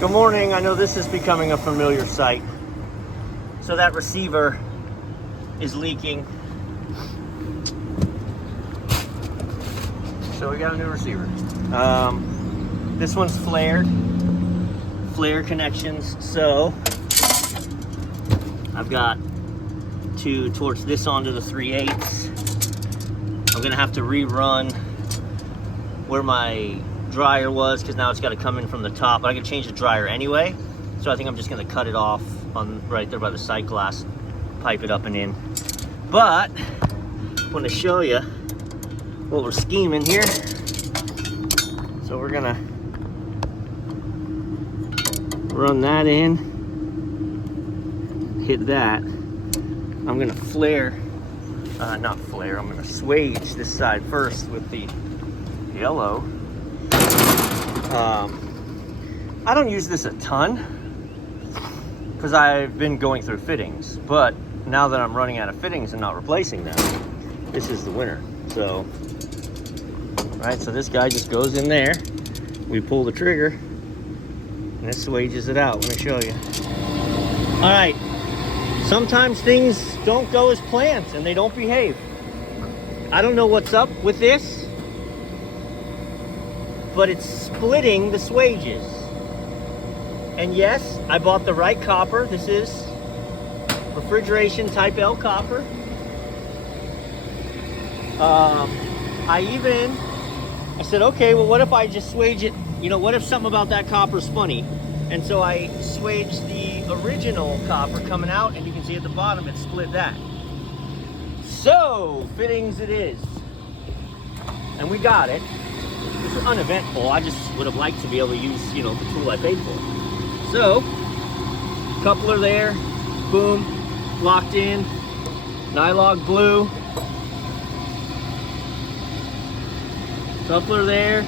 Good morning. I know this is becoming a familiar sight. So that receiver is leaking. So we got a new receiver. This one's flared. Flare connections. So I've got to torch this onto the 3/8. I'm gonna have to rerun where my dryer was, because now it's got to come in from the top, but I can change the dryer anyway, so I think I'm just going to cut it off on right there by the sight glass, pipe it up and in. But I want to show you what we're scheming here. So we're gonna run that in, hit that. I'm gonna I'm gonna swage this side first with the yellow. I don't use this a ton because I've been going through fittings, but now that I'm running out of fittings and not replacing them, this is the winner. So, right, so this guy just goes in there, we pull the trigger, and it swages it out. Let me show you. All right, sometimes things don't go as planned and they don't behave. I don't know what's up with this, but it's splitting the swages. And yes, I bought the right copper. This is Refrigeration Type L copper. I said, okay, well, what if I just swage it? You know, what if something about that copper is funny? And so I swaged the original copper coming out, and you can see at the bottom, it split that. So, fittings it is. And we got it. It's uneventful. I just would have liked to be able to use, you know, the tool I paid for. So, coupler there, boom, locked in, nylog blue. Coupler there,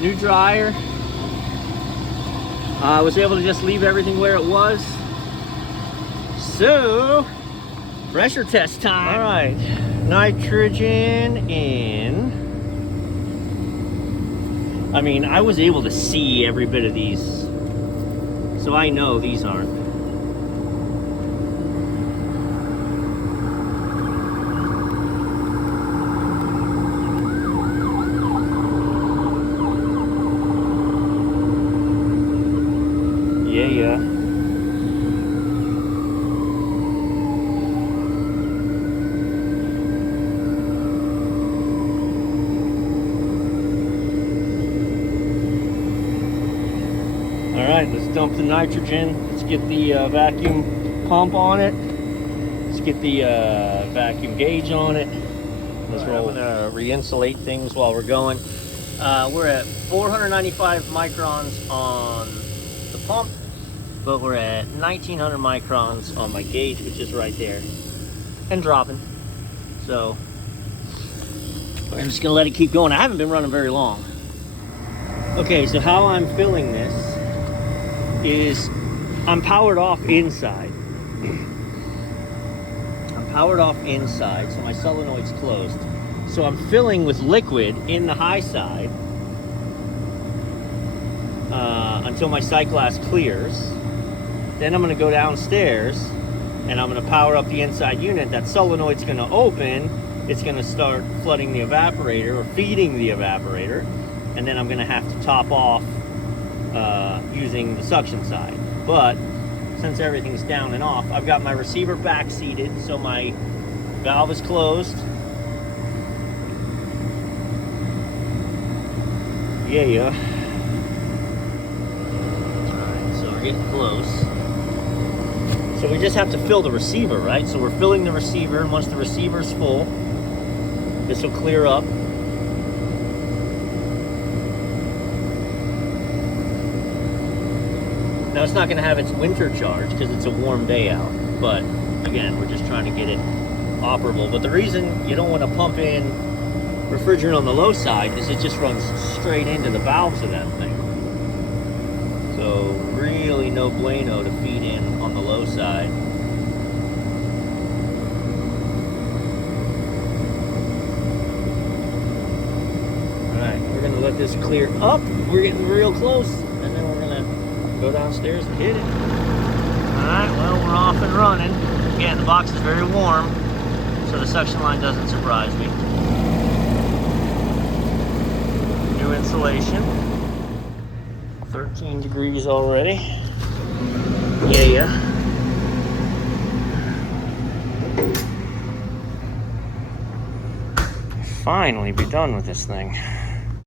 new dryer. I was able to just leave everything where it was. So, pressure test time. All right, nitrogen in. I mean, I was able to see every bit of these, so I know these aren't. Yeah. Alright, let's dump the nitrogen. Let's get the vacuum pump on it. Let's get the vacuum gauge on it. Let's roll. I'm gonna re-insulate things while we're going. We're at 495 microns on the pump, but we're at 1900 microns on my gauge, which is right there, and dropping. So I'm just gonna let it keep going. I haven't been running very long. Okay, so how I'm filling this is I'm powered off inside. I'm powered off inside, so my solenoid's closed. So I'm filling with liquid in the high side until my sight glass clears. Then I'm going to go downstairs and I'm going to power up the inside unit. That solenoid's going to open. It's going to start flooding the evaporator or feeding the evaporator. And then I'm going to have to top off using the suction side. But since everything's down and off, I've got my receiver back seated, so my valve is closed. Yeah. Alright, so we're getting close. So we just have to fill the receiver, right? So we're filling the receiver, and once the receiver's full, this will clear up. Now it's not going to have its winter charge because it's a warm day out, but again, we're just trying to get it operable. But the reason you don't want to pump in refrigerant on the low side is it just runs straight into the valves of that thing. So really no bueno to feed in on the low side. All right, we're going to let this clear up. We're getting real close, and then we're going to go downstairs and hit it. Alright, well, we're off and running. Again, the box is very warm, so the suction line doesn't surprise me. New insulation. 13 degrees already. Yeah. Finally be done with this thing.